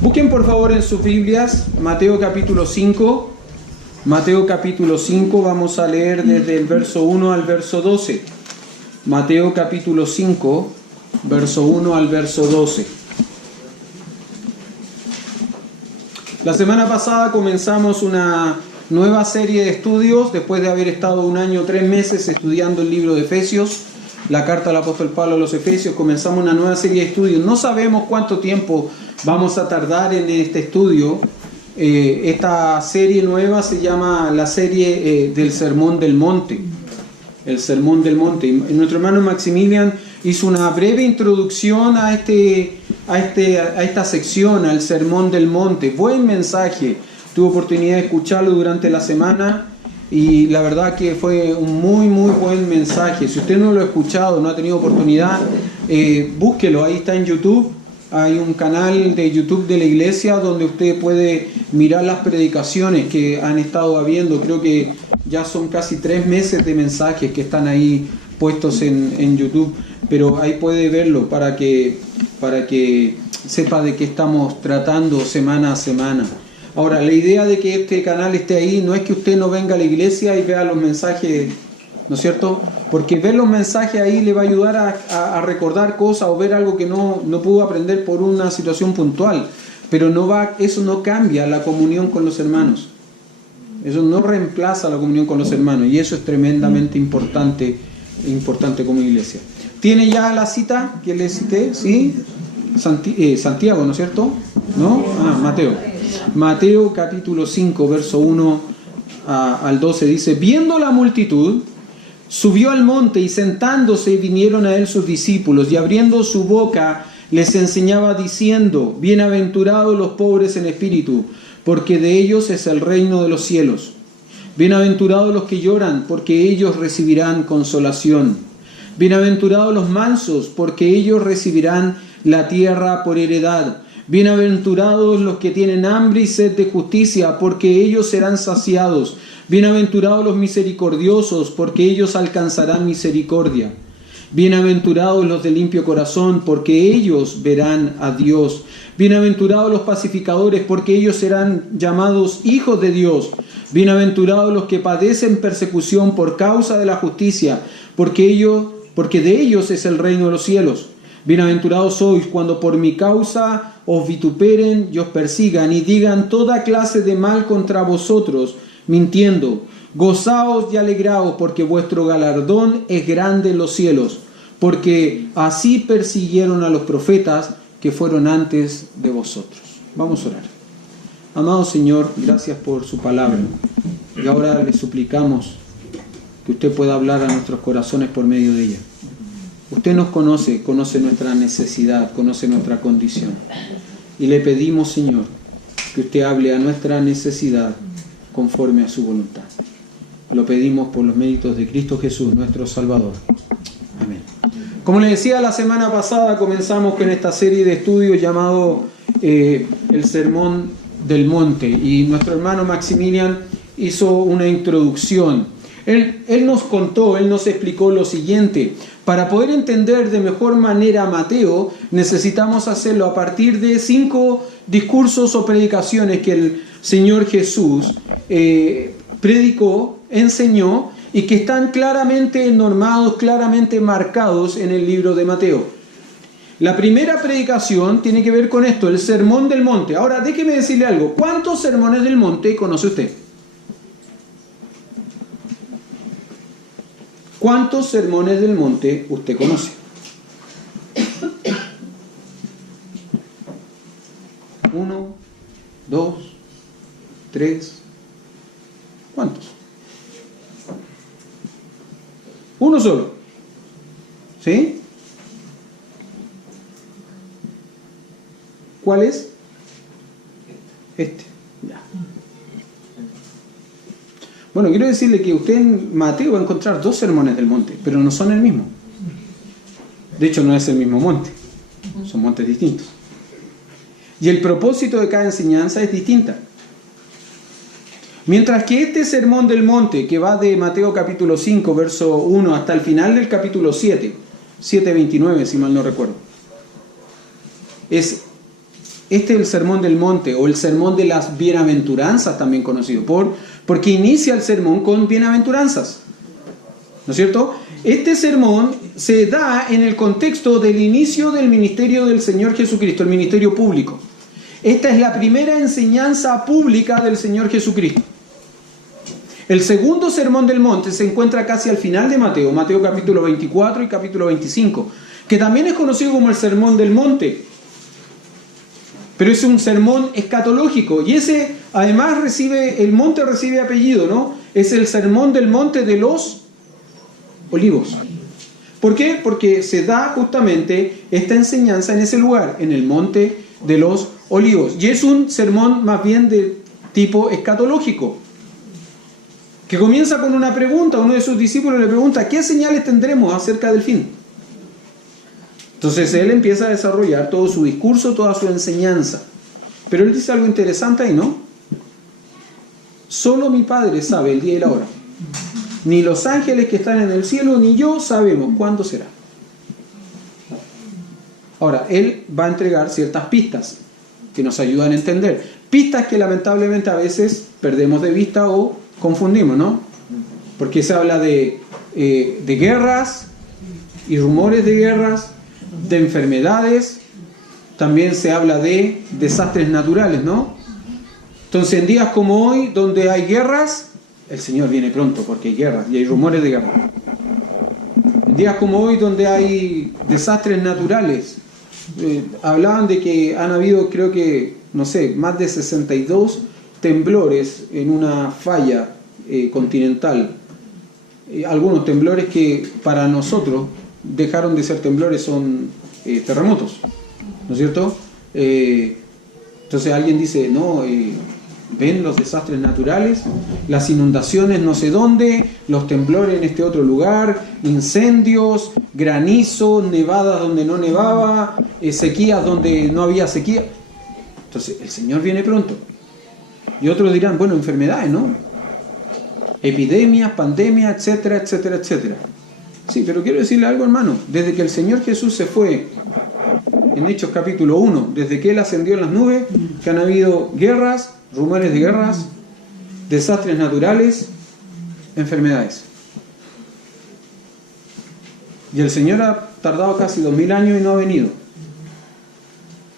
Busquen por favor en sus Biblias Mateo capítulo 5. Mateo capítulo 5, vamos a leer desde el verso 1 al verso 12. Mateo capítulo 5, verso 1 al verso 12. La semana pasada comenzamos una nueva serie de estudios, después de haber estado 1 año, 3 meses estudiando el libro de Efesios, la carta del apóstol Pablo a los Efesios. Comenzamos una nueva serie de estudios. No sabemos cuánto tiempo vamos a tardar en este estudio. Esta serie nueva se llama la serie del Sermón del Monte. El Sermón del Monte. Y nuestro hermano Maximilian hizo una breve introducción a esta sección, al Sermón del Monte. Buen mensaje. Tuve oportunidad de escucharlo durante la semana y la verdad que fue un muy buen mensaje. Si usted no lo ha escuchado, no ha tenido oportunidad, búsquelo. Ahí está en YouTube. Hay un canal de YouTube de la iglesia donde usted puede mirar las predicaciones que han estado habiendo. Creo que ya son casi 3 meses de mensajes que están ahí puestos en YouTube, pero ahí puede verlo para que sepa de qué estamos tratando semana a semana. Ahora, la idea de que este canal esté ahí no es que usted no venga a la iglesia y vea los mensajes, ¿no es cierto? Porque ver los mensajes ahí le va a ayudar a recordar cosas o ver algo que no pudo aprender por una situación puntual. Pero eso no cambia la comunión con los hermanos. Eso no reemplaza la comunión con los hermanos. Y eso es tremendamente importante como iglesia. ¿Tiene ya la cita que le cité? ¿Sí? Santiago, ¿no es cierto? ¿No? Mateo. Mateo capítulo 5, verso 1 al 12 dice: viendo la multitud, subió al monte y sentándose vinieron a él sus discípulos, y abriendo su boca les enseñaba diciendo: bienaventurados los pobres en espíritu, porque de ellos es el reino de los cielos. Bienaventurados los que lloran, porque ellos recibirán consolación. Bienaventurados los mansos, porque ellos recibirán la tierra por heredad. Bienaventurados los que tienen hambre y sed de justicia, porque ellos serán saciados. Bienaventurados los misericordiosos, porque ellos alcanzarán misericordia. Bienaventurados los de limpio corazón, porque ellos verán a Dios. Bienaventurados los pacificadores, porque ellos serán llamados hijos de Dios. Bienaventurados los que padecen persecución por causa de la justicia, porque de ellos es el reino de los cielos. Bienaventurados sois cuando por mi causa os vituperen y os persigan y digan toda clase de mal contra vosotros, mintiendo. Gozaos y alegraos, porque vuestro galardón es grande en los cielos, porque así persiguieron a los profetas que fueron antes de vosotros. Vamos a orar. Amado Señor, gracias por su palabra. Y ahora le suplicamos que usted pueda hablar a nuestros corazones por medio de ella. Usted nos conoce nuestra necesidad, conoce nuestra condición. Y le pedimos, Señor, que usted hable a nuestra necesidad conforme a su voluntad. Lo pedimos por los méritos de Cristo Jesús, nuestro Salvador. Amén. Como les decía la semana pasada, comenzamos con esta serie de estudios llamado el Sermón del Monte. Y nuestro hermano Maximilian hizo una introducción. Él nos contó, él nos explicó lo siguiente: para poder entender de mejor manera a Mateo, necesitamos hacerlo a partir de 5 discursos o predicaciones que el Señor Jesús predicó, enseñó, y que están claramente normados, claramente marcados en el libro de Mateo. La primera predicación tiene que ver con esto, el Sermón del Monte. Ahora, déjeme decirle algo. ¿Cuántos sermones del monte conoce usted? ¿Cuántos sermones del monte usted conoce? ¿1, 2, 3? ¿Cuántos? Uno solo. ¿Sí? ¿Cuál es? Ya. Bueno, quiero decirle que usted en Mateo va a encontrar 2 sermones del monte, pero no son el mismo. De hecho, no es el mismo monte. Son montes distintos. Y el propósito de cada enseñanza es distinta. Mientras que este sermón del monte, que va de Mateo capítulo 5, verso 1 hasta el final del capítulo 7, 7:29 si mal no recuerdo, es Este es el sermón del monte, o el sermón de las bienaventuranzas, también conocido, porque inicia el sermón con bienaventuranzas, ¿no es cierto? Este sermón se da en el contexto del inicio del ministerio del Señor Jesucristo, el ministerio público. Esta es la primera enseñanza pública del Señor Jesucristo. El segundo sermón del monte se encuentra casi al final de Mateo, Mateo capítulo 24 y capítulo 25, que también es conocido como el sermón del monte. Pero es un sermón escatológico, y ese además el monte recibe apellido, ¿no? Es el sermón del monte de los olivos. ¿Por qué? Porque se da justamente esta enseñanza en ese lugar, en el monte de los olivos. Y es un sermón más bien de tipo escatológico, que comienza con una pregunta. Uno de sus discípulos le pregunta: ¿qué señales tendremos acerca del fin? Entonces él empieza a desarrollar todo su discurso, toda su enseñanza. Pero él dice algo interesante ahí, ¿no? Solo mi Padre sabe el día y la hora. Ni los ángeles que están en el cielo, ni yo sabemos cuándo será. Ahora, él va a entregar ciertas pistas que nos ayudan a entender. Pistas que lamentablemente a veces perdemos de vista o confundimos, ¿no? Porque se habla de guerras y rumores de guerras, de enfermedades, también se habla de desastres naturales, ¿no? Entonces, en días como hoy, donde hay guerras, el Señor viene pronto porque hay guerras y hay rumores de guerra. En días como hoy, donde hay desastres naturales, hablaban de que han habido, creo que, no sé, más de 62 temblores en una falla continental. Algunos temblores que para nosotros dejaron de ser temblores, son terremotos, ¿no es cierto? Entonces alguien dice, no, ven los desastres naturales, las inundaciones no sé dónde, los temblores en este otro lugar, incendios, granizo, nevadas donde no nevaba, sequías donde no había sequía. Entonces el Señor viene pronto. Y otros dirán, bueno, enfermedades, ¿no? Epidemias, pandemias, etcétera, etcétera, etcétera. Sí, pero quiero decirle algo, hermano. Desde que el Señor Jesús se fue, en Hechos capítulo 1, desde que Él ascendió en las nubes, que han habido guerras, rumores de guerras, desastres naturales, enfermedades. Y el Señor ha tardado casi 2000 años y no ha venido.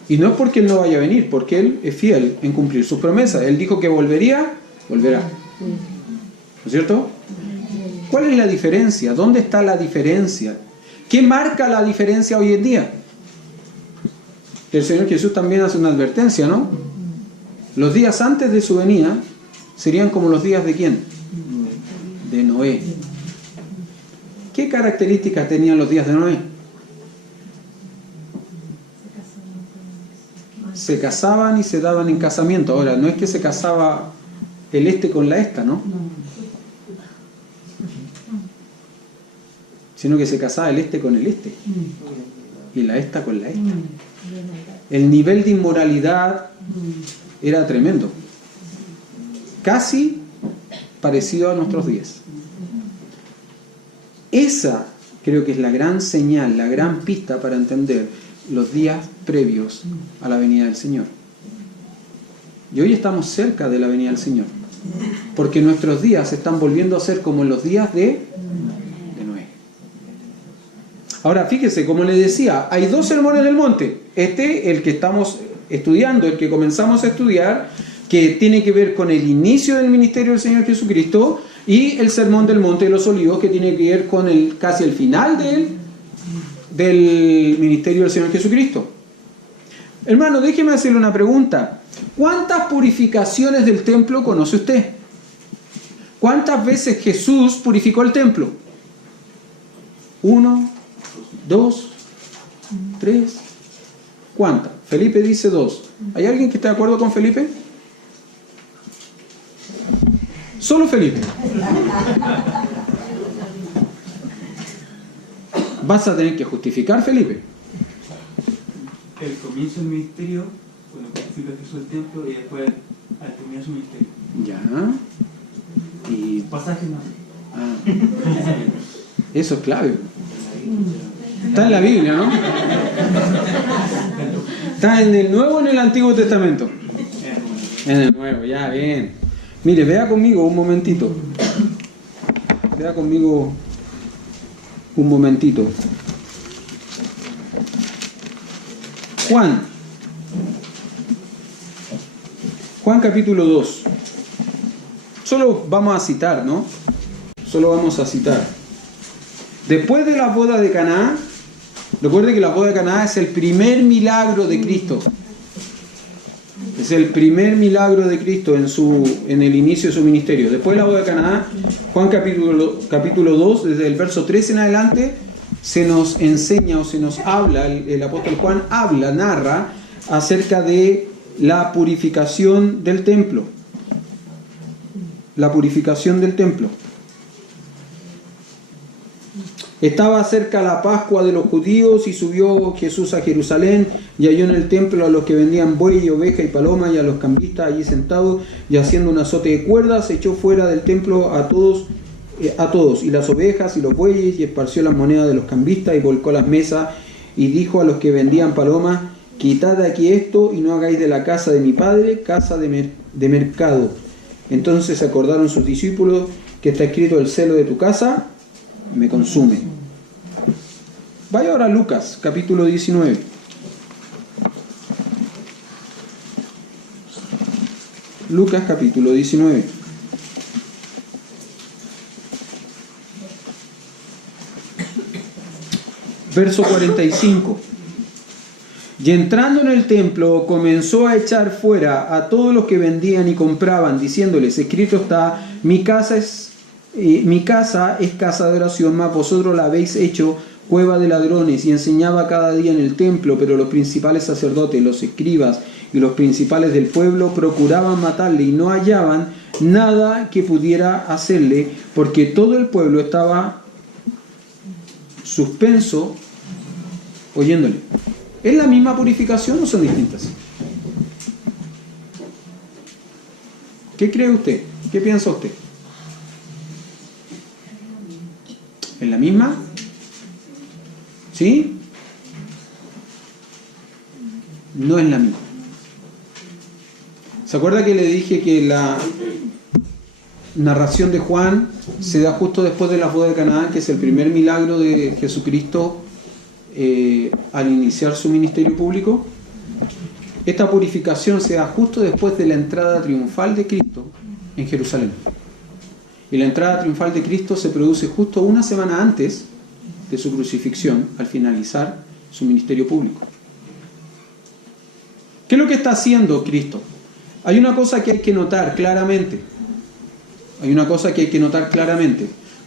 Y no es porque Él no vaya a venir, porque Él es fiel en cumplir sus promesas. Él dijo que volverá. ¿No es cierto? ¿Cuál es la diferencia? ¿Dónde está la diferencia? ¿Qué marca la diferencia hoy en día? El Señor Jesús también hace una advertencia, ¿no? Los días antes de su venida serían como los días de ¿quién? De Noé. ¿Qué características tenían los días de Noé? Se casaban y se daban en casamiento. Ahora, no es que se casaba el este con la esta, ¿no? Sino que se casaba el este con el este y la esta con la esta. El nivel de inmoralidad era tremendo, casi parecido a nuestros días. Esa creo que es la gran señal, la gran pista para entender los días previos a la venida del Señor. Y hoy estamos cerca de la venida del Señor, porque nuestros días se están volviendo a ser como los días de Noé. Ahora, fíjese, como les decía, hay dos sermones del monte. El que estamos estudiando, el que comenzamos a estudiar, que tiene que ver con el inicio del ministerio del Señor Jesucristo, y el sermón del monte de los olivos, que tiene que ver con casi el final del ministerio del Señor Jesucristo. Hermano, déjeme hacerle una pregunta. ¿Cuántas purificaciones del templo conoce usted? ¿Cuántas veces Jesús purificó el templo? 1, 2, 3. ¿Cuántas? Felipe dice 2. ¿Hay alguien que esté de acuerdo con Felipe? Solo Felipe. Vas a tener que justificar, Felipe. El comienzo del ministerio, cuando purifica Jesús el templo, y después al terminar su ministerio. Ya. Y Pasaje no. eso es clave. Está en la Biblia, ¿no? ¿Está en el Nuevo o en el Antiguo Testamento? En el Nuevo, ya, bien. Mire, vea conmigo un momentito. Vea conmigo un momentito. Juan capítulo 2. Solo vamos a citar, ¿no? Solo vamos a citar. Después de la boda de Caná, recuerde que la boda de Caná es el primer milagro de Cristo. Es el primer milagro de Cristo en el inicio de su ministerio. Después de la boda de Caná, Juan capítulo 2, desde el verso 13 en adelante, se nos enseña o se nos habla, el apóstol Juan narra acerca de la purificación del templo. La purificación del templo. Estaba cerca la Pascua de los judíos y subió Jesús a Jerusalén y halló en el templo a los que vendían buey, oveja y paloma y a los cambistas allí sentados y haciendo un azote de cuerdas echó fuera del templo a todos y las ovejas y los bueyes y esparció las monedas de los cambistas y volcó las mesas y dijo a los que vendían palomas: quitad de aquí esto y no hagáis de la casa de mi padre casa de mercado. Entonces se acordaron sus discípulos que está escrito: el celo de tu casa me consume. Vaya ahora a Lucas, capítulo 19. Lucas, capítulo 19. Verso 45. Y entrando en el templo comenzó a echar fuera a todos los que vendían y compraban, diciéndoles: escrito está, mi casa es casa de oración, mas vosotros la habéis hecho cueva de ladrones. Y enseñaba cada día en el templo, pero los principales sacerdotes, los escribas y los principales del pueblo procuraban matarle y no hallaban nada que pudiera hacerle, porque todo el pueblo estaba suspenso oyéndole. ¿Es la misma purificación o son distintas? ¿Qué cree usted? ¿Qué piensa usted? ¿Es la misma? ¿Sí? No es la misma. ¿Se acuerda que le dije que la narración de Juan se da justo después de la boda de Caná, que es el primer milagro de Jesucristo al iniciar su ministerio público? Esta purificación se da justo después de la entrada triunfal de Cristo en Jerusalén. Y la entrada triunfal de Cristo se produce justo una semana antes de su crucifixión, al finalizar su ministerio público. ¿Qué es lo que está haciendo Cristo? Hay una cosa que hay que notar claramente.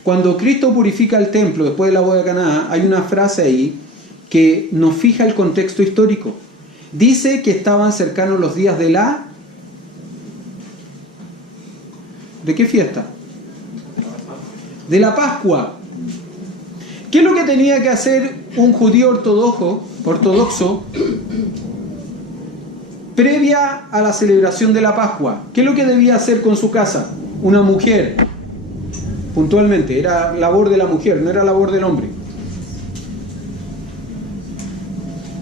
Cuando Cristo purifica el templo después de la boda de Caná, hay una frase ahí que nos fija el contexto histórico. Dice que estaban cercanos los días de la... ¿De qué fiesta? De la Pascua. ¿Qué es lo que tenía que hacer un judío ortodoxo previa a la celebración de la Pascua? ¿Qué es lo que debía hacer con su casa? Una mujer, puntualmente, era labor de la mujer, no era labor del hombre.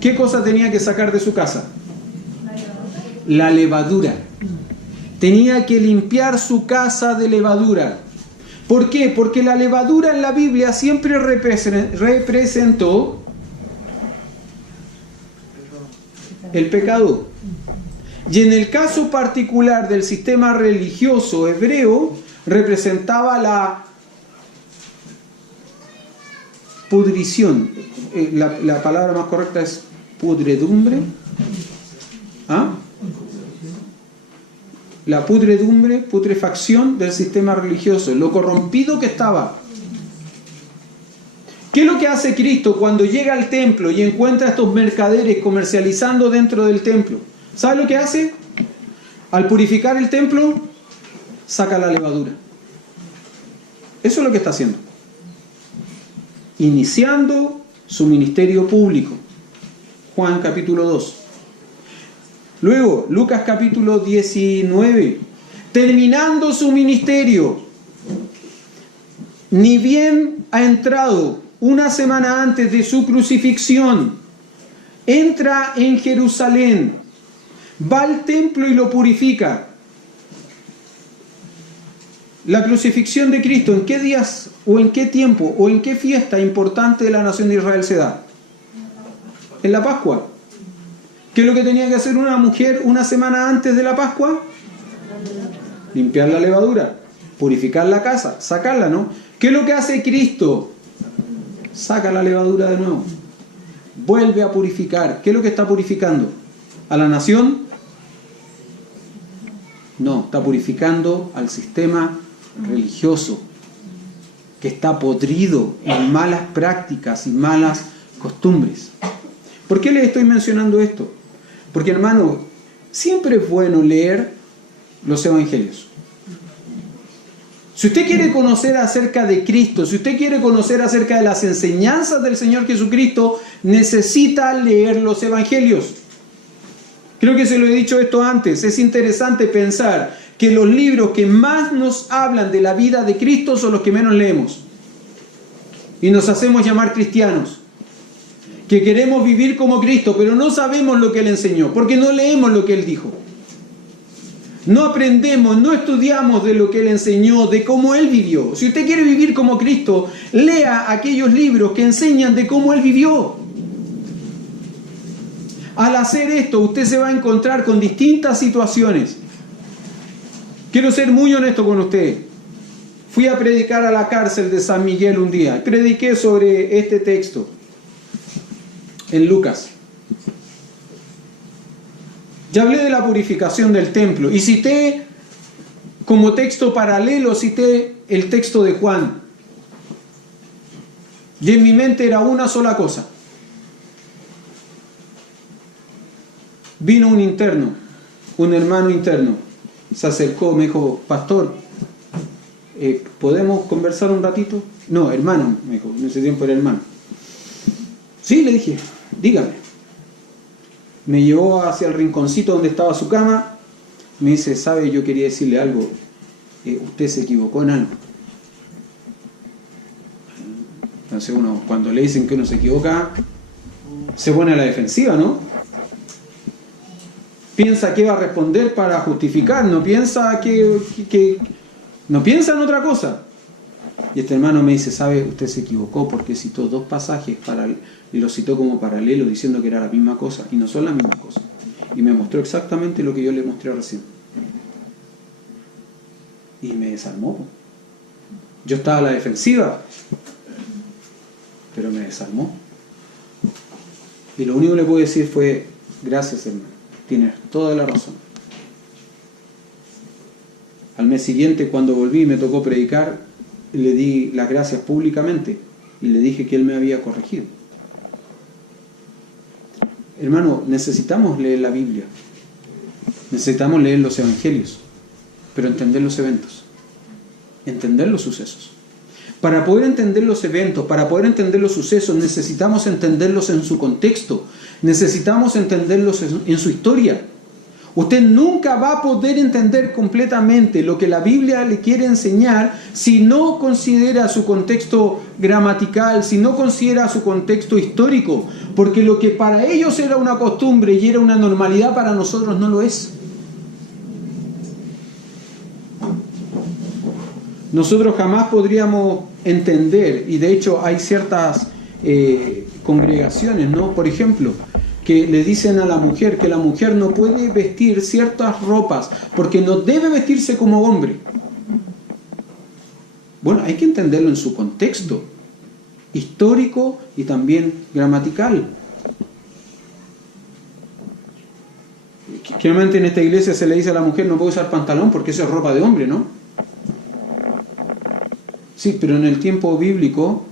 ¿Qué cosa tenía que sacar de su casa? La levadura. Tenía que limpiar su casa de levadura. ¿Por qué? Porque la levadura en la Biblia siempre representó el pecado. Y en el caso particular del sistema religioso hebreo, representaba la pudrición. La palabra más correcta es pudredumbre. ¿Ah? La pudredumbre, putrefacción del sistema religioso, lo corrompido que estaba. ¿Qué es lo que hace Cristo cuando llega al templo y encuentra a estos mercaderes comercializando dentro del templo? ¿Sabe lo que hace? Al purificar el templo, saca la levadura. Eso es lo que está haciendo. Iniciando su ministerio público. Juan capítulo 2. Luego, Lucas capítulo 19. Terminando su ministerio. Ni bien ha entrado una semana antes de su crucifixión. entra en Jerusalén, va al templo y lo purifica. La crucifixión de Cristo, ¿en qué días o en qué tiempo o en qué fiesta importante de la nación de Israel se da? En la Pascua. ¿Qué es lo que tenía que hacer una mujer una semana antes de la Pascua? Limpiar la levadura, purificar la casa, sacarla, ¿no? ¿Qué es lo que hace Cristo? Saca la levadura de nuevo. Vuelve a purificar. ¿Qué es lo que está purificando? ¿A la nación? No, está purificando al sistema religioso que está podrido en malas prácticas y malas costumbres. ¿Por qué les estoy mencionando esto? Porque, hermano, siempre es bueno leer los evangelios. Si usted quiere conocer acerca de Cristo, si usted quiere conocer acerca de las enseñanzas del Señor Jesucristo, necesita leer los evangelios. Creo que se lo he dicho esto antes. Es interesante pensar que los libros que más nos hablan de la vida de Cristo son los que menos leemos. Y nos hacemos llamar cristianos, que queremos vivir como Cristo, pero no sabemos lo que Él enseñó, porque no leemos lo que Él dijo. No aprendemos, no estudiamos de lo que Él enseñó, de cómo Él vivió. Si usted quiere vivir como Cristo, lea aquellos libros que enseñan de cómo Él vivió. Al hacer esto, usted se va a encontrar con distintas situaciones. Quiero ser muy honesto con usted. Fui a predicar a la cárcel de San Miguel un día. Prediqué sobre este texto en Lucas. Ya hablé de la purificación del templo y cité como texto paralelo, cité el texto de Juan. Y en mi mente era una sola cosa. Vino un interno, un hermano interno, se acercó, me dijo: pastor, ¿podemos conversar un ratito? No, hermano, me dijo, en ese tiempo era hermano. Sí, le dije, dígame. Me llevó hacia el rinconcito donde estaba su cama. Me dice: ¿sabe? Yo quería decirle algo. Usted se equivocó en algo. Entonces uno, cuando le dicen que uno se equivoca, se pone a la defensiva, ¿no? Piensa que va a responder para justificar, no piensa no piensa en otra cosa. Y este hermano me dice: ¿sabe? Usted se equivocó porque citó dos pasajes y los citó como paralelo, diciendo que era la misma cosa, y no son la misma cosa. Y me mostró exactamente lo que yo le mostré recién. Y me desarmó. Yo estaba a la defensiva, pero me desarmó. Y lo único que le puedo decir fue: gracias, hermano, tienes toda la razón. Al mes siguiente, cuando volví y me tocó predicar, le di las gracias públicamente y le dije que él me había corregido. Hermano, necesitamos leer la Biblia, necesitamos leer los evangelios, pero entender los eventos, entender los sucesos. Para poder entender los eventos, para poder entender los sucesos, necesitamos entenderlos en su contexto, necesitamos entenderlos en su historia. Usted nunca va a poder entender completamente lo que la Biblia le quiere enseñar si no considera su contexto gramatical, si no considera su contexto histórico, porque lo que para ellos era una costumbre y era una normalidad, para nosotros no lo es. Nosotros jamás podríamos entender, y de hecho hay ciertas congregaciones, ¿no? Por ejemplo, que le dicen a la mujer que la mujer no puede vestir ciertas ropas porque no debe vestirse como hombre. Bueno, hay que entenderlo en su contexto histórico y también gramatical. Generalmente en esta iglesia se le dice a la mujer: no puede usar pantalón porque eso es ropa de hombre, ¿no? Sí, pero en el tiempo bíblico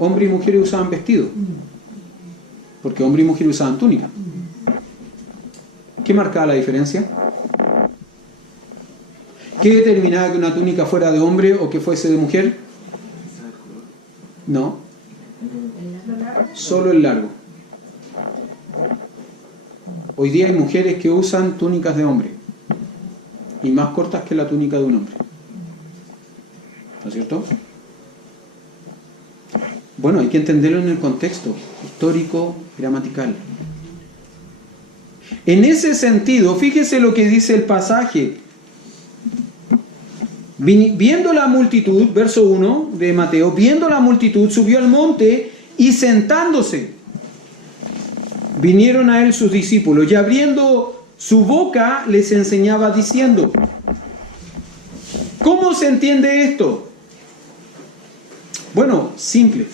hombres y mujeres usaban vestido, porque hombre y mujer usaban túnica. ¿Qué marcaba la diferencia? ¿Qué determinaba que una túnica fuera de hombre o que fuese de mujer? No. Solo el largo. Hoy día hay mujeres que usan túnicas de hombre y más cortas que la túnica de un hombre. ¿No es cierto? Bueno, hay que entenderlo en el contexto histórico, gramatical. En ese sentido, fíjese lo que dice el pasaje. Viendo la multitud, verso 1 de Mateo, viendo la multitud, subió al monte y sentándose, vinieron a él sus discípulos y abriendo su boca les enseñaba diciendo. ¿Cómo se entiende esto? Bueno, simple.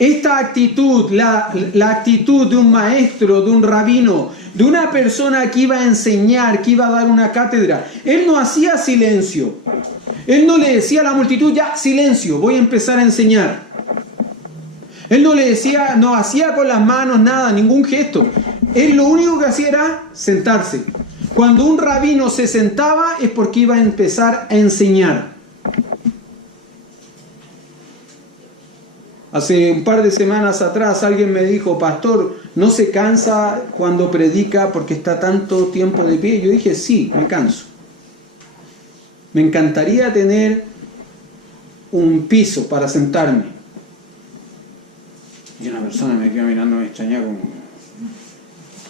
Esta actitud, la actitud de un maestro, de un rabino, de una persona que iba a enseñar, que iba a dar una cátedra, él no hacía silencio. Él no le decía a la multitud, ya, silencio, voy a empezar a enseñar. Él no le decía, no hacía con las manos nada, ningún gesto. Él lo único que hacía era sentarse. Cuando un rabino se sentaba es porque iba a empezar a enseñar. Hace un par de semanas atrás alguien me dijo, pastor, ¿no se cansa cuando predica porque está tanto tiempo de pie? Yo dije, sí, me canso. Me encantaría tener un piso para sentarme. Y una persona me quedó mirando, me extrañaba como,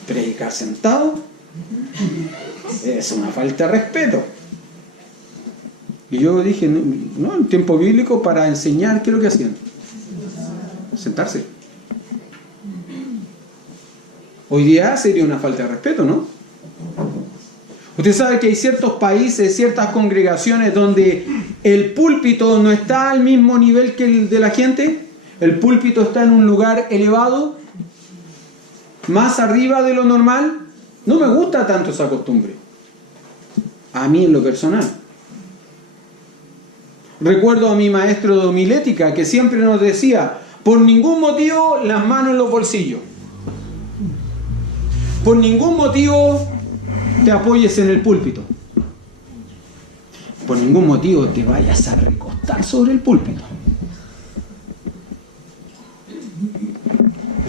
¿predicar sentado? Es una falta de respeto. Y yo dije, no, en tiempo bíblico para enseñar, ¿qué es lo que hacían? Sentarse. Hoy día sería una falta de respeto, ¿no? Usted sabe que hay ciertos países, ciertas congregaciones donde el púlpito no está al mismo nivel que el de la gente. El púlpito está en un lugar elevado, más arriba de lo normal. No me gusta tanto esa costumbre. A mí en lo personal. Recuerdo a mi maestro de homilética que siempre nos decía, por ningún motivo las manos en los bolsillos. Por ningún motivo te apoyes en el púlpito. Por ningún motivo te vayas a recostar sobre el púlpito.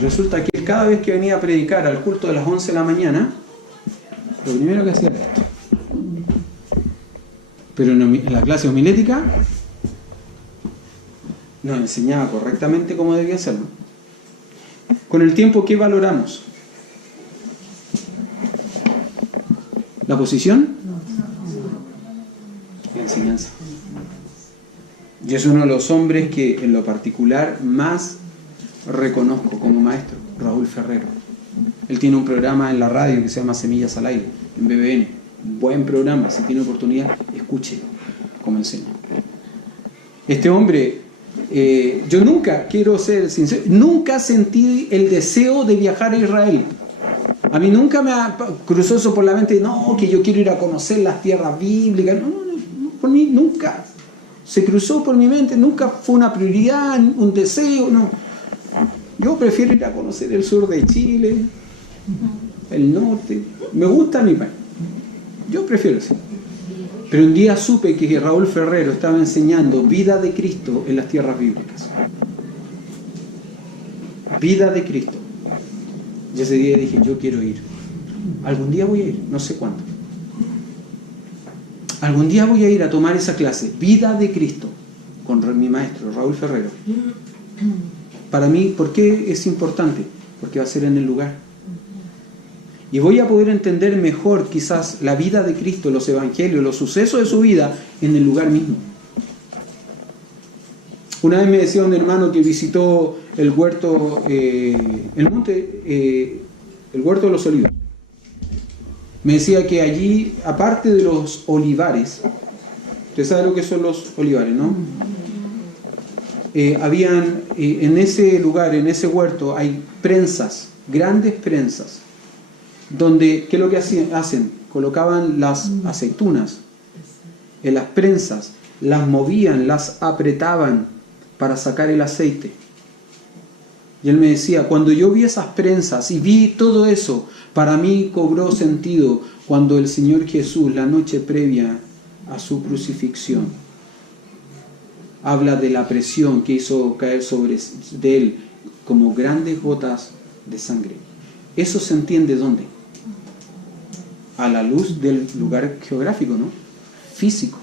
Resulta que cada vez que venía a predicar al culto de las 11 de la mañana, lo primero que hacía era esto. Pero en la clase homilética nos enseñaba correctamente cómo debía hacerlo. Con el tiempo, ¿qué valoramos? ¿La posición? La enseñanza. Yo soy uno de los hombres que en lo particular más reconozco como maestro, Raúl Ferrero. Él tiene un programa en la radio que se llama Semillas al Aire, en BBN. Un buen programa, si tiene oportunidad, escuche cómo enseña. Este hombre, yo nunca, quiero ser sincero, nunca sentí el deseo de viajar a Israel. A mí nunca me cruzó eso por la mente, no, que yo quiero ir a conocer las tierras bíblicas. No, por mí nunca se cruzó por mi mente, nunca fue una prioridad, un deseo, no. Yo prefiero ir a conocer el sur de Chile, el norte. Me gusta mi país. Yo prefiero eso. Pero un día supe que Raúl Ferrero estaba enseñando vida de Cristo en las tierras bíblicas. Vida de Cristo. Y ese día dije, yo quiero ir. Algún día voy a ir, no sé cuándo. Algún día voy a ir a tomar esa clase, vida de Cristo, con mi maestro, Raúl Ferrero. Para mí, ¿por qué es importante? Porque va a ser en el lugar. Y voy a poder entender mejor quizás la vida de Cristo, los evangelios, los sucesos de su vida en el lugar mismo. Una vez me decía un hermano que visitó el huerto, el huerto de los olivos. Me decía que allí, aparte de los olivares, usted sabe lo que son los olivares, ¿no? Habían en ese lugar, en ese huerto, hay prensas, grandes prensas, donde, ¿qué es lo que hacen? Colocaban las aceitunas en las prensas, las movían, las apretaban para sacar el aceite. Y él me decía, cuando yo vi esas prensas y vi todo eso, para mí cobró sentido cuando el Señor Jesús, la noche previa a su crucifixión, habla de la presión que hizo caer sobre de él como grandes gotas de sangre. Eso se entiende ¿dónde? A la luz del lugar geográfico, ¿no? Físico.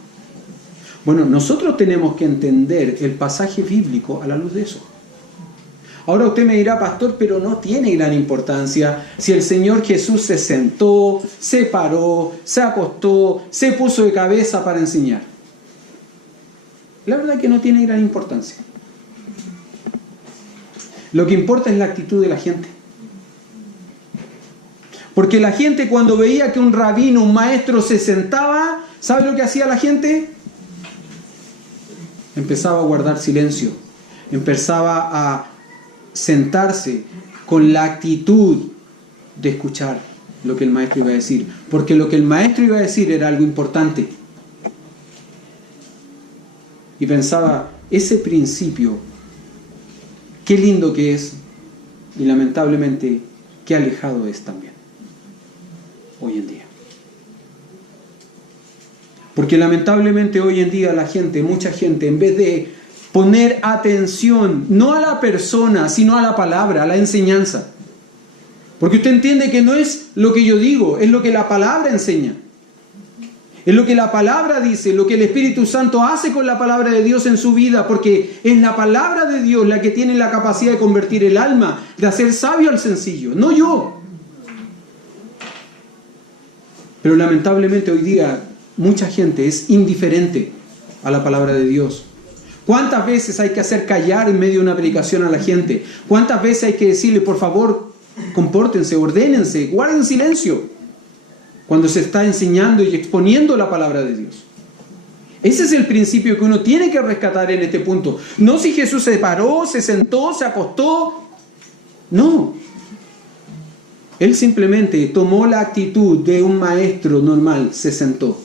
Bueno, nosotros tenemos que entender el pasaje bíblico a la luz de eso. Ahora usted me dirá, pastor, pero no tiene gran importancia si el Señor Jesús se sentó, se paró, se acostó, se puso de cabeza para enseñar. La verdad es que no tiene gran importancia. Lo que importa es la actitud de la gente. Porque la gente, cuando veía que un rabino, un maestro se sentaba, ¿sabe lo que hacía la gente? Empezaba a guardar silencio, empezaba a sentarse con la actitud de escuchar lo que el maestro iba a decir, porque lo que el maestro iba a decir era algo importante. Y pensaba, ese principio, qué lindo que es, y lamentablemente, qué alejado es también, hoy en día. Porque lamentablemente hoy en día la gente, mucha gente, en vez de poner atención, no a la persona, sino a la palabra, a la enseñanza. Porque usted entiende que no es lo que yo digo, es lo que la palabra enseña. Es lo que la palabra dice, lo que el Espíritu Santo hace con la palabra de Dios en su vida, porque es la palabra de Dios la que tiene la capacidad de convertir el alma, de hacer sabio al sencillo, no yo. Pero lamentablemente hoy día mucha gente es indiferente a la palabra de Dios. ¿Cuántas veces hay que hacer callar en medio de una predicación a la gente? ¿Cuántas veces hay que decirle, por favor, compórtense, ordénense, guarden silencio cuando se está enseñando y exponiendo la palabra de Dios? Ese es el principio que uno tiene que rescatar en este punto. No si Jesús se paró, se sentó, se acostó. No. Él simplemente tomó la actitud de un maestro normal, se sentó.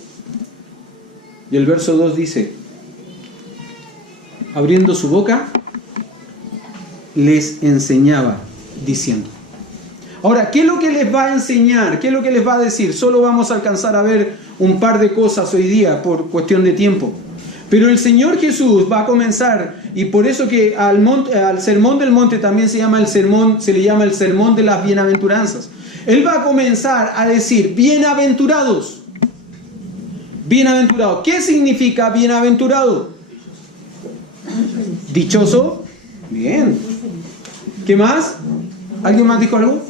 Y el verso 2 dice, abriendo su boca, les enseñaba diciendo. Ahora, ¿qué es lo que les va a enseñar? ¿Qué es lo que les va a decir? Solo vamos a alcanzar a ver un par de cosas hoy día por cuestión de tiempo. Pero el Señor Jesús va a comenzar, y por eso que al sermón del monte también se le llama el sermón de las bienaventuranzas. Él va a comenzar a decir, bienaventurados. Bienaventurado. ¿Qué significa bienaventurado? Dichoso. Bien. ¿Qué más? ¿Alguien más dijo algo?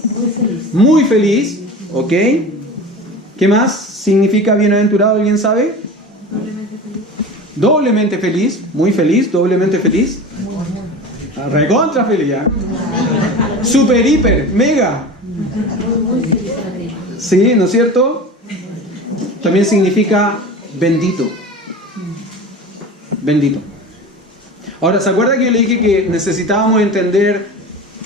Muy feliz. Ok. ¿Qué más significa bienaventurado? ¿Alguien sabe? Doblemente feliz. Muy feliz. Doblemente feliz. Recontra feliz. ¿Ya? Super, hiper, mega. Sí, ¿no es cierto? También significa bendito. Bendito. Ahora, ¿se acuerda que yo le dije que necesitábamos entender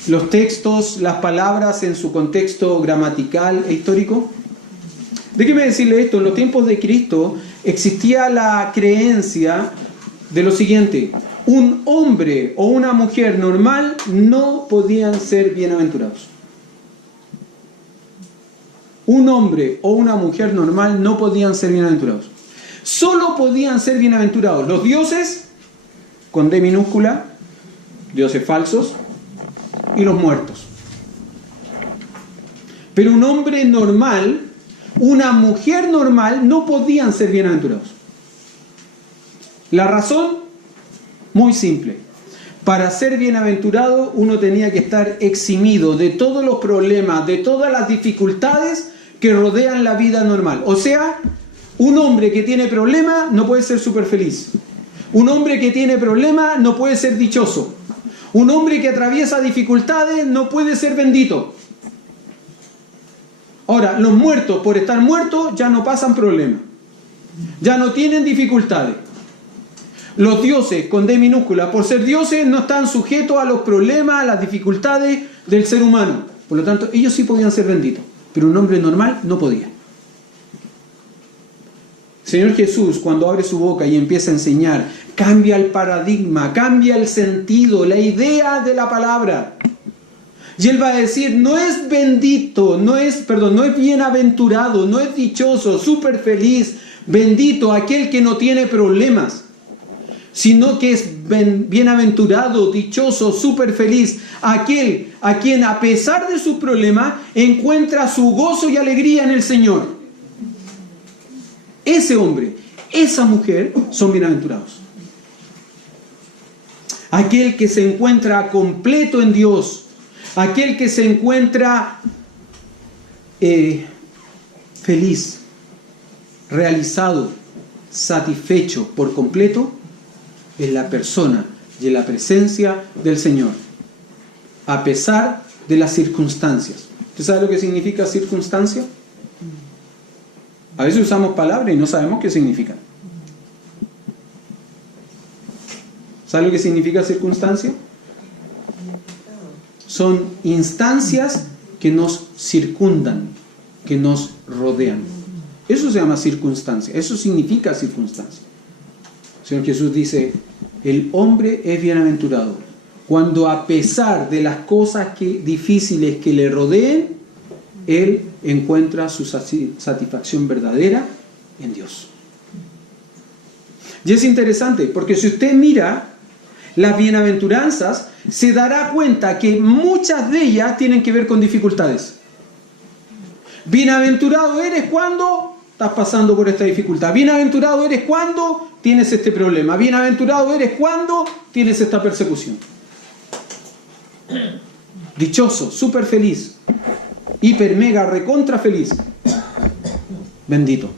los textos, las palabras en su contexto gramatical e histórico? Déjeme decirle esto, en los tiempos de Cristo existía la creencia de lo siguiente: un hombre o una mujer normal no podían ser bienaventurados. Un hombre o una mujer normal no podían ser bienaventurados. Solo podían ser bienaventurados los dioses, con D minúscula, dioses falsos, y los muertos. Pero un hombre normal, una mujer normal, no podían ser bienaventurados. La razón, muy simple. Para ser bienaventurado uno tenía que estar eximido de todos los problemas, de todas las dificultades que rodean la vida normal. O sea, un hombre que tiene problemas no puede ser súper feliz. Un hombre que tiene problemas no puede ser dichoso. Un hombre que atraviesa dificultades no puede ser bendito. Ahora, los muertos, por estar muertos, ya no pasan problemas. Ya no tienen dificultades. Los dioses, con D minúscula, por ser dioses, no están sujetos a los problemas, a las dificultades del ser humano. Por lo tanto, ellos sí podían ser benditos, pero un hombre normal no podía. Señor Jesús, cuando abre su boca y empieza a enseñar, cambia el paradigma, cambia el sentido, la idea de la palabra. Y Él va a decir, no es bendito, no es bienaventurado, no es dichoso, súper feliz, bendito aquel que no tiene problemas, sino que es bienaventurado, dichoso, súper feliz aquel a quien a pesar de sus problemas encuentra su gozo y alegría en el Señor. Ese hombre, esa mujer son bienaventurados. aquel que se encuentra completo en Dios, aquel que se encuentra feliz, realizado, satisfecho por completo, es la persona y en la presencia del Señor, a pesar de las circunstancias. ¿Usted sabe lo que significa circunstancia? A veces usamos palabras y no sabemos qué significan. ¿Sabe lo que significa circunstancia? Son instancias que nos circundan, que nos rodean. Eso se llama circunstancia, eso significa circunstancia. El Señor Jesús dice, el hombre es bienaventurado cuando a pesar de las cosas difíciles que le rodeen, él encuentra su satisfacción verdadera en Dios. Y es interesante, porque si usted mira las bienaventuranzas, se dará cuenta que muchas de ellas tienen que ver con dificultades. Bienaventurado eres cuando estás pasando por esta dificultad. Bienaventurado eres cuando tienes este problema. Bienaventurado eres cuando tienes esta persecución. Dichoso, súper feliz, hiper, mega, recontra feliz. Bendito.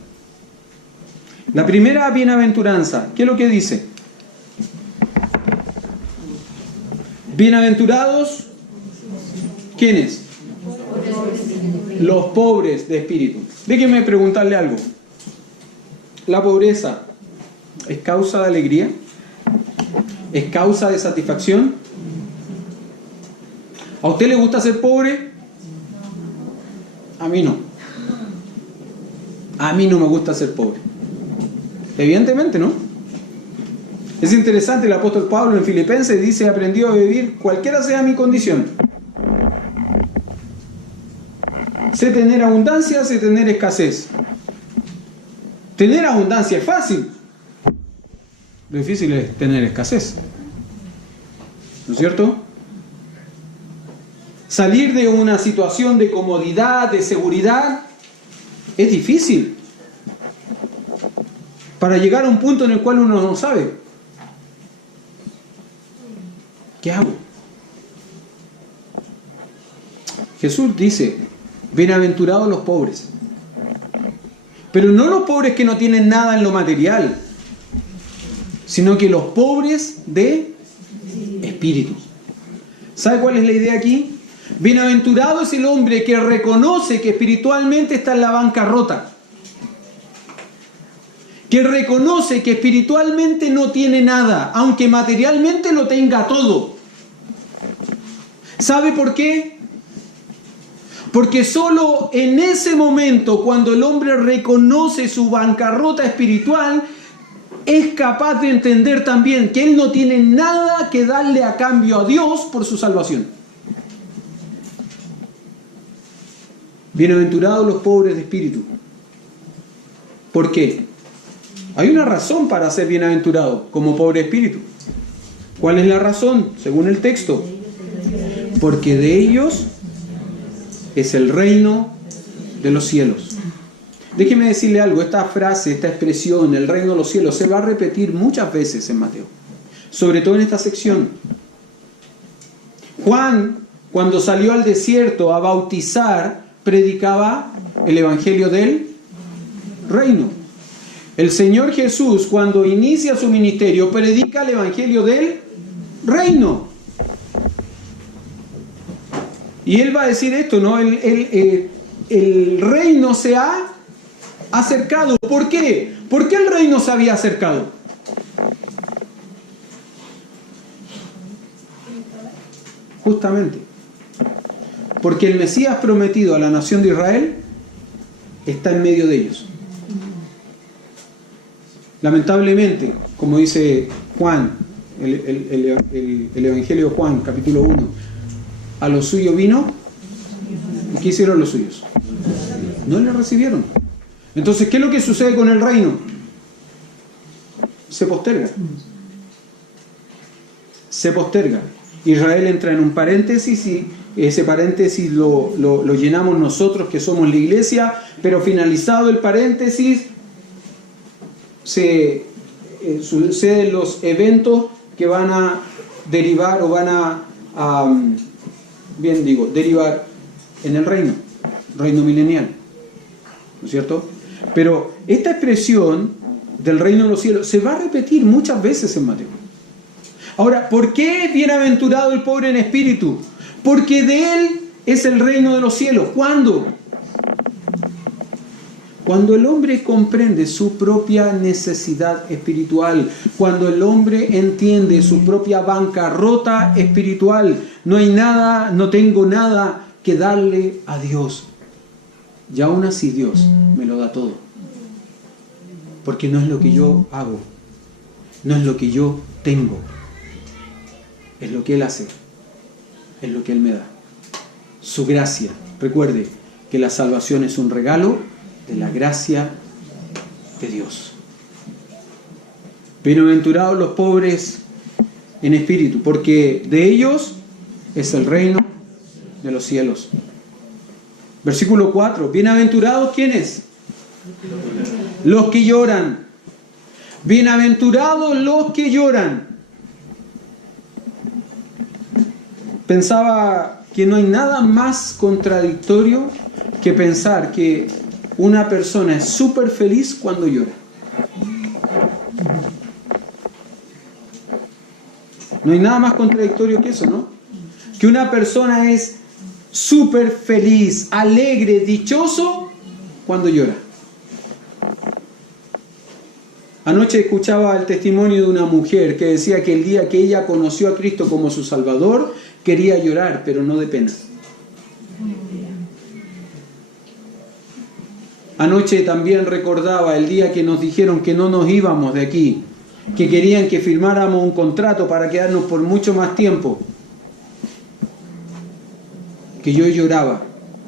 La primera bienaventuranza, ¿qué es lo que dice? Bienaventurados, ¿quiénes? Los pobres de espíritu. Déjenme preguntarle algo. ¿La pobreza es causa de alegría? ¿Es causa de satisfacción? ¿A usted le gusta ser pobre? A mí no. A mí no me gusta ser pobre. Evidentemente, ¿no? Es interesante, el apóstol Pablo en Filipenses dice, aprendió a vivir cualquiera sea mi condición. Sé tener abundancia, sé tener escasez. Tener abundancia es fácil. Lo difícil es tener escasez. ¿No es cierto? Salir de una situación de comodidad, de seguridad, es difícil. Para llegar a un punto en el cual uno no sabe, ¿qué hago? Jesús dice, bienaventurados los pobres. Pero no los pobres que no tienen nada en lo material, sino que los pobres de espíritu. ¿Sabe cuál es la idea aquí? Bienaventurado es el hombre que reconoce que espiritualmente está en la bancarrota. Que reconoce que espiritualmente no tiene nada, aunque materialmente lo tenga todo. ¿Sabe por qué? Porque solo en ese momento, cuando el hombre reconoce su bancarrota espiritual, es capaz de entender también que él no tiene nada que darle a cambio a Dios por su salvación. Bienaventurados los pobres de espíritu. ¿Por qué? Hay una razón para ser bienaventurado como pobre de espíritu. ¿Cuál es la razón? Según el texto. Porque de ellos es el reino de los cielos. Déjeme decirle algo, esta frase, esta expresión, el reino de los cielos, se va a repetir muchas veces en Mateo. Sobre todo en esta sección. Juan, cuando salió al desierto a bautizar, predicaba el evangelio del reino. El Señor Jesús, cuando inicia su ministerio, predica el evangelio del reino. Y él va a decir esto, ¿no? El reino se ha acercado. ¿Por qué? ¿Por qué el reino se había acercado? Justamente porque el Mesías prometido a la nación de Israel está en medio de ellos. Lamentablemente, como dice Juan, el Evangelio de Juan, capítulo 1, a los suyos vino, ¿y qué hicieron los suyos? No le recibieron. Entonces, ¿qué es lo que sucede con el reino? Se posterga. Se posterga. Israel entra en un paréntesis y ese paréntesis lo llenamos nosotros que somos la iglesia, pero finalizado el paréntesis suceden los eventos que van a derivar o van a derivar en el reino milenial, ¿no es cierto? Pero esta expresión del reino de los cielos se va a repetir muchas veces en Mateo. Ahora, ¿por qué bienaventurado el pobre en espíritu? Porque de él es el reino de los cielos. ¿Cuándo? Cuando el hombre comprende su propia necesidad espiritual, cuando el hombre entiende su propia bancarrota espiritual, no tengo nada que darle a Dios. Y aún así Dios me lo da todo. Porque no es lo que yo hago, no es lo que yo tengo, es lo que Él hace, es lo que Él me da. Su gracia. Recuerde que la salvación es un regalo de la gracia de Dios. Bienaventurados los pobres en espíritu, porque de ellos es el reino de los cielos. Versículo 4. Bienaventurados, ¿quiénes? Los que lloran. Bienaventurados los que lloran. Pensaba que no hay nada más contradictorio que pensar que una persona es súper feliz cuando llora. No hay nada más contradictorio que eso, ¿no? Que una persona es súper feliz, alegre, dichoso cuando llora. Anoche escuchaba el testimonio de una mujer que decía que el día que ella conoció a Cristo como su Salvador, quería llorar, pero no de pena. Anoche también recordaba el día que nos dijeron que no nos íbamos de aquí, que querían que firmáramos un contrato para quedarnos por mucho más tiempo. Que yo lloraba,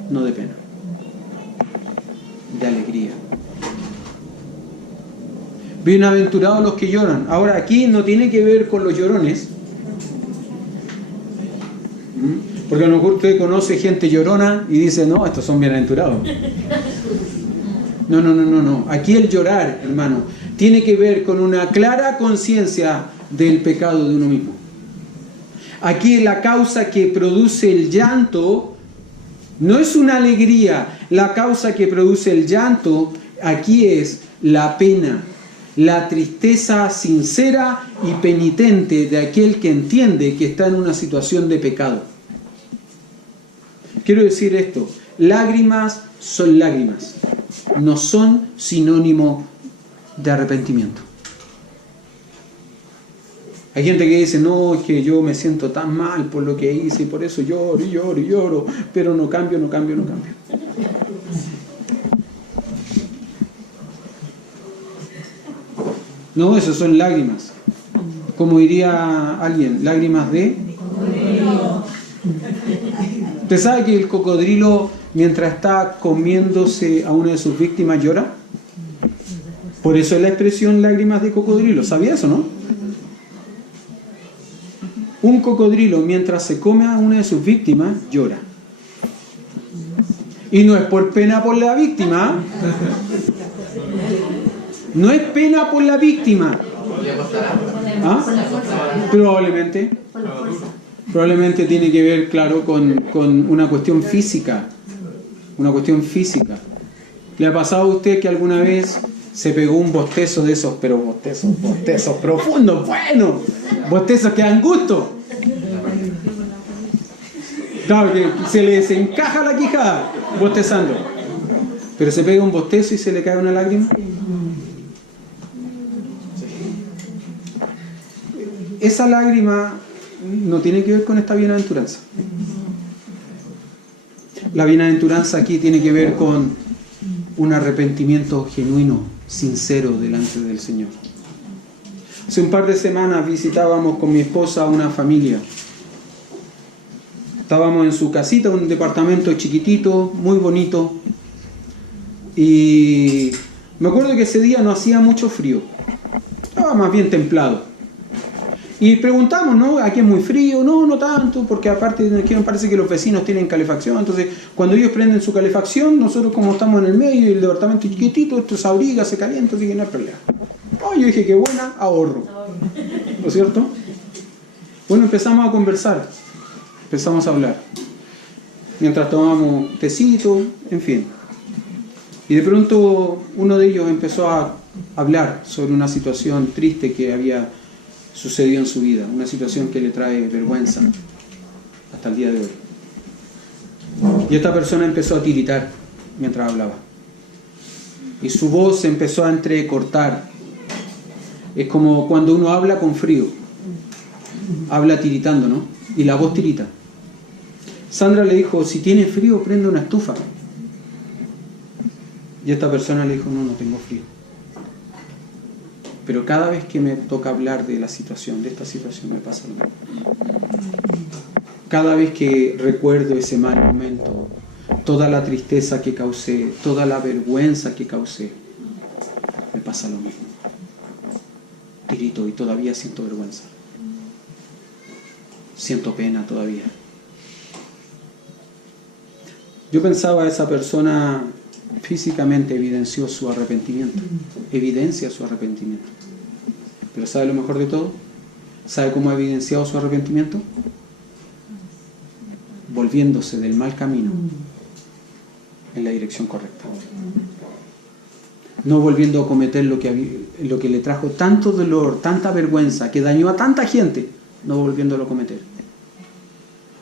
no de pena, de alegría. Bienaventurados los que lloran. Ahora aquí no tiene que ver con los llorones, porque a lo mejor usted conoce gente llorona y dice, no, estos son bienaventurados. No. Aquí el llorar, hermano, tiene que ver con una clara conciencia del pecado de uno mismo. Aquí la causa que produce el llanto no es una alegría. La causa que produce el llanto aquí es la pena, la tristeza sincera y penitente de aquel que entiende que está en una situación de pecado. Quiero decir esto, lágrimas son lágrimas, no son sinónimo de arrepentimiento. Hay gente que dice, no, es que yo me siento tan mal por lo que hice y por eso lloro, pero no cambio. No, eso son lágrimas. Como diría alguien, lágrimas de cocodrilo. ¿Usted sabe que el cocodrilo, mientras está comiéndose a una de sus víctimas, llora? Por eso es la expresión lágrimas de cocodrilo. ¿Sabía eso, no? Un cocodrilo, mientras se come a una de sus víctimas, llora. Y no es por pena por la víctima. No es pena por la víctima. ¿Ah? Probablemente tiene que ver, claro, con una cuestión física. Una cuestión física. ¿Le ha pasado a usted que alguna vez se pegó un bostezo de esos, pero bostezos profundos, buenos, bostezos que dan gusto? Claro, que se le desencaja la quijada bostezando. Pero se pega un bostezo y se le cae una lágrima. Esa lágrima no tiene que ver con esta bienaventuranza. La bienaventuranza aquí tiene que ver con un arrepentimiento genuino, sincero delante del Señor. Hace un par de semanas visitábamos con mi esposa una familia. Estábamos en su casita, un departamento chiquitito, muy bonito. Y me acuerdo que ese día no hacía mucho frío. Estaba más bien templado. Y preguntamos, ¿no? Aquí es muy frío, no tanto, porque aparte me parece que los vecinos tienen calefacción, entonces cuando ellos prenden su calefacción, nosotros como estamos en el medio y el departamento es chiquitito, esto se abriga, se calienta, así que no hay problema. Yo dije, qué buena, ahorro. ¿No es cierto? Bueno, empezamos a conversar, empezamos a hablar. Mientras tomábamos tecito, en fin. Y de pronto uno de ellos empezó a hablar sobre una situación triste que había sucedido en su vida, una situación que le trae vergüenza hasta el día de hoy. Y esta persona empezó a tiritar mientras hablaba. Y su voz se empezó a entrecortar. Es como cuando uno habla con frío. Habla tiritando, ¿no? Y la voz tirita. Sandra le dijo, si tiene frío, prende una estufa. Y esta persona le dijo, no tengo frío. Pero cada vez que me toca hablar de la situación, de esta situación, me pasa lo mismo. Cada vez que recuerdo ese mal momento, toda la tristeza que causé, toda la vergüenza que causé, me pasa lo mismo. Grito y todavía siento vergüenza. Siento pena todavía. Yo pensaba, esa persona físicamente evidenció su arrepentimiento. Evidencia su arrepentimiento. Pero ¿sabe lo mejor de todo? ¿Sabe cómo ha evidenciado su arrepentimiento? Volviéndose del mal camino en la dirección correcta. No volviendo a cometer lo que le trajo tanto dolor, tanta vergüenza, que dañó a tanta gente, no volviéndolo a cometer.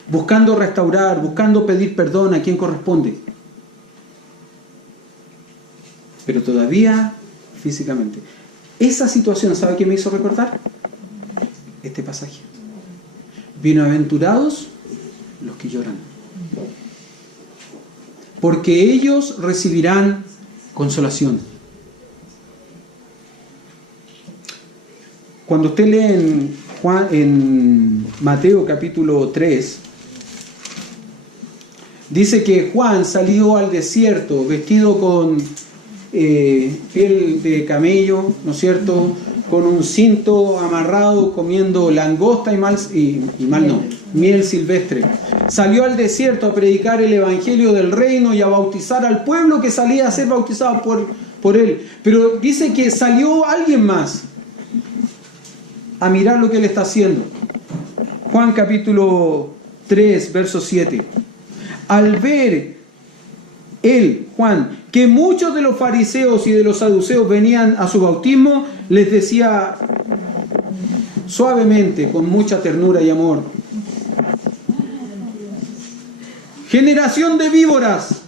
Buscando restaurar, buscando pedir perdón a quien corresponde. Pero todavía físicamente. Esa situación, ¿sabe qué me hizo recordar? Este pasaje. Bienaventurados los que lloran, porque ellos recibirán consolación. Cuando usted lee en Mateo capítulo 3, dice que Juan salió al desierto vestido con piel de camello, ¿no es cierto?, con un cinto amarrado, comiendo langosta miel silvestre. Salió al desierto a predicar el evangelio del reino y a bautizar al pueblo que salía a ser bautizado por él. Pero dice que salió alguien más a mirar lo que él está haciendo. Juan capítulo 3, verso 7. Al ver él, Juan, que muchos de los fariseos y de los saduceos venían a su bautismo, les decía suavemente, con mucha ternura y amor: generación de víboras,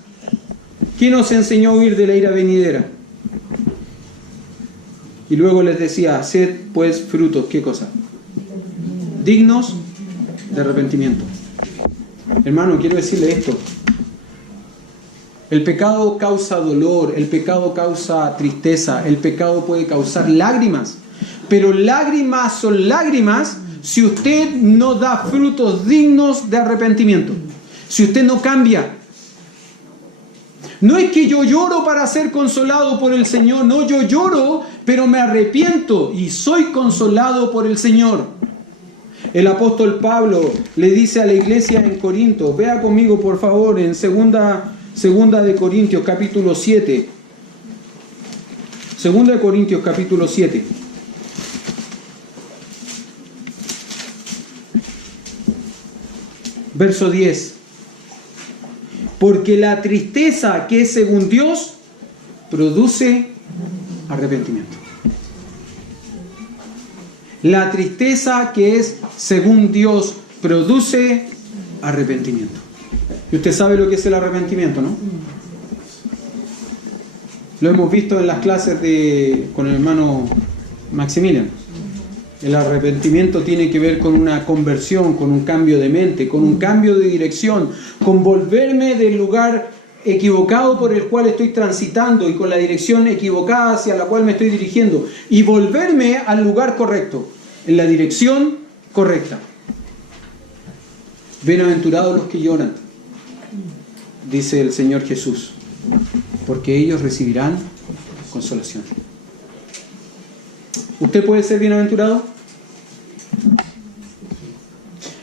¿quién os enseñó a huir de la ira venidera? Y luego les decía: sed pues frutos, ¿qué cosa? Dignos de arrepentimiento. Hermano, quiero decirle esto. El pecado causa dolor, el pecado causa tristeza, el pecado puede causar lágrimas. Pero lágrimas son lágrimas si usted no da frutos dignos de arrepentimiento. Si usted no cambia. No es que yo lloro para ser consolado por el Señor. No, yo lloro, pero me arrepiento y soy consolado por el Señor. El apóstol Pablo le dice a la iglesia en Corinto, vea conmigo por favor en segunda de Corintios capítulo 7. Segunda de Corintios capítulo 7. Verso 10. Porque la tristeza que es según Dios produce arrepentimiento. La tristeza que es según Dios produce arrepentimiento. Y usted sabe lo que es el arrepentimiento, ¿no? Lo hemos visto en las clases con el hermano Maximilian. El arrepentimiento tiene que ver con una conversión, con un cambio de mente, con un cambio de dirección, con volverme del lugar equivocado por el cual estoy transitando y con la dirección equivocada hacia la cual me estoy dirigiendo, y volverme al lugar correcto, en la dirección correcta. Bienaventurados los que lloran, dice el Señor Jesús, porque ellos recibirán consolación. ¿Usted puede ser bienaventurado?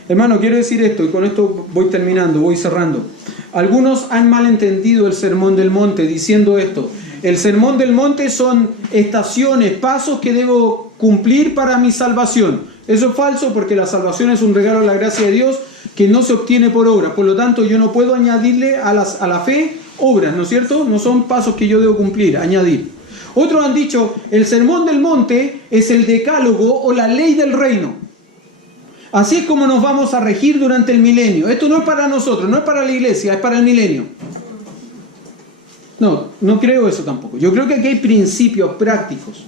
Hermano, quiero decir esto, y con esto voy terminando, voy cerrando. Algunos han malentendido el Sermón del Monte diciendo esto: el Sermón del Monte son estaciones, pasos que debo cumplir para mi salvación. Eso es falso porque la salvación es un regalo de la gracia de Dios que no se obtiene por obras. Por lo tanto, yo no puedo añadirle a la fe obras, ¿no es cierto? No son pasos que yo debo cumplir, añadir. Otros han dicho, el sermón del monte es el decálogo o la ley del reino. Así es como nos vamos a regir durante el milenio. Esto no es para nosotros, no es para la iglesia, es para el milenio. No creo eso tampoco. Yo creo que aquí hay principios prácticos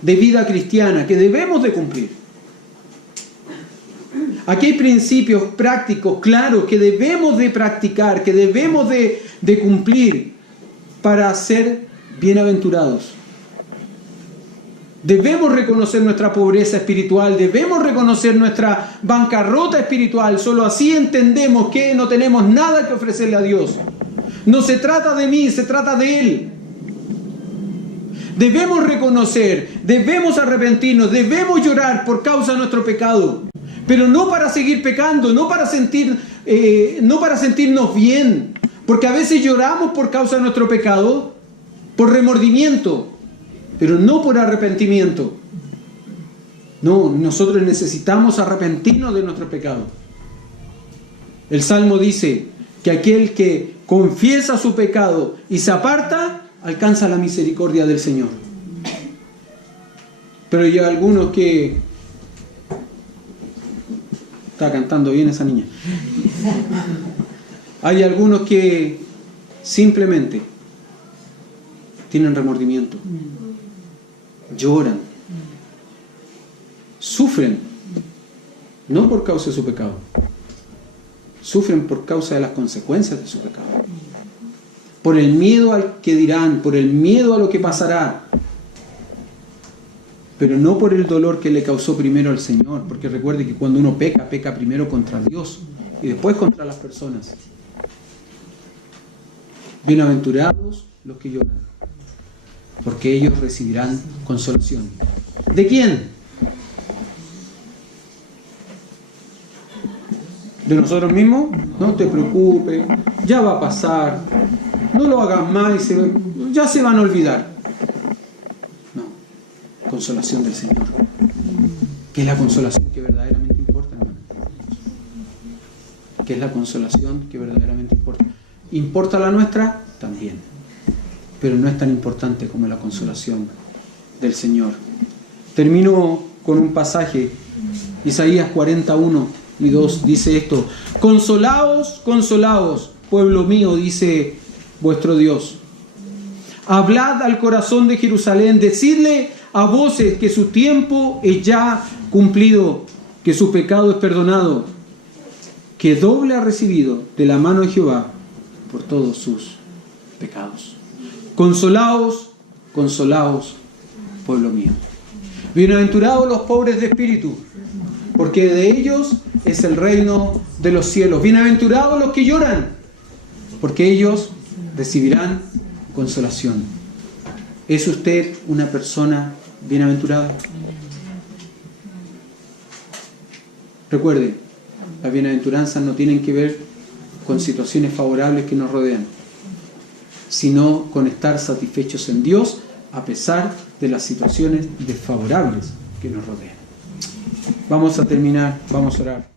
de vida cristiana que debemos de cumplir. Aquí hay principios prácticos, claros, que debemos de practicar, que debemos de cumplir para ser bienaventurados. Debemos reconocer nuestra pobreza espiritual, debemos reconocer nuestra bancarrota espiritual. Solo así entendemos que no tenemos nada que ofrecerle a Dios. No se trata de mí, se trata de Él. Debemos reconocer, debemos arrepentirnos, debemos llorar por causa de nuestro pecado, pero no para seguir pecando, no para sentirnos bien, porque a veces lloramos por causa de nuestro pecado, por remordimiento, pero no por arrepentimiento. No, nosotros necesitamos arrepentirnos de nuestro pecado. El Salmo dice que aquel que confiesa su pecado y se aparta, alcanza la misericordia del Señor. Pero hay algunos que... Está cantando bien esa niña. Hay algunos que simplemente tienen remordimiento, lloran, sufren, no por causa de su pecado, sufren por causa de las consecuencias de su pecado, por el miedo al que dirán, por el miedo a lo que pasará, pero no por el dolor que le causó primero al Señor, porque recuerde que cuando uno peca, peca primero contra Dios y después contra las personas. Bienaventurados los que lloran, porque ellos recibirán consolación. ¿De quién? ¿De nosotros mismos? No te preocupes, ya va a pasar, no lo hagas más y ya se van a olvidar. No, consolación del Señor, que es la consolación que verdaderamente importa, hermano. Que es la consolación que verdaderamente importa. ¿Importa la nuestra? También, pero no es tan importante como la consolación del Señor. Termino con un pasaje, Isaías 41:2 dice esto: consolaos, consolaos, pueblo mío, dice vuestro Dios. Hablad al corazón de Jerusalén, decidle a voces que su tiempo es ya cumplido, que su pecado es perdonado, que doble ha recibido de la mano de Jehová por todos sus pecados. Consolaos, consolaos, pueblo mío. Bienaventurados los pobres de espíritu, porque de ellos es el reino de los cielos. Bienaventurados los que lloran, porque ellos recibirán consolación. ¿Es usted una persona bienaventurada? Recuerde, las bienaventuranzas no tienen que ver con situaciones favorables que nos rodean, sino con estar satisfechos en Dios a pesar de las situaciones desfavorables que nos rodean. Vamos a terminar, vamos a orar.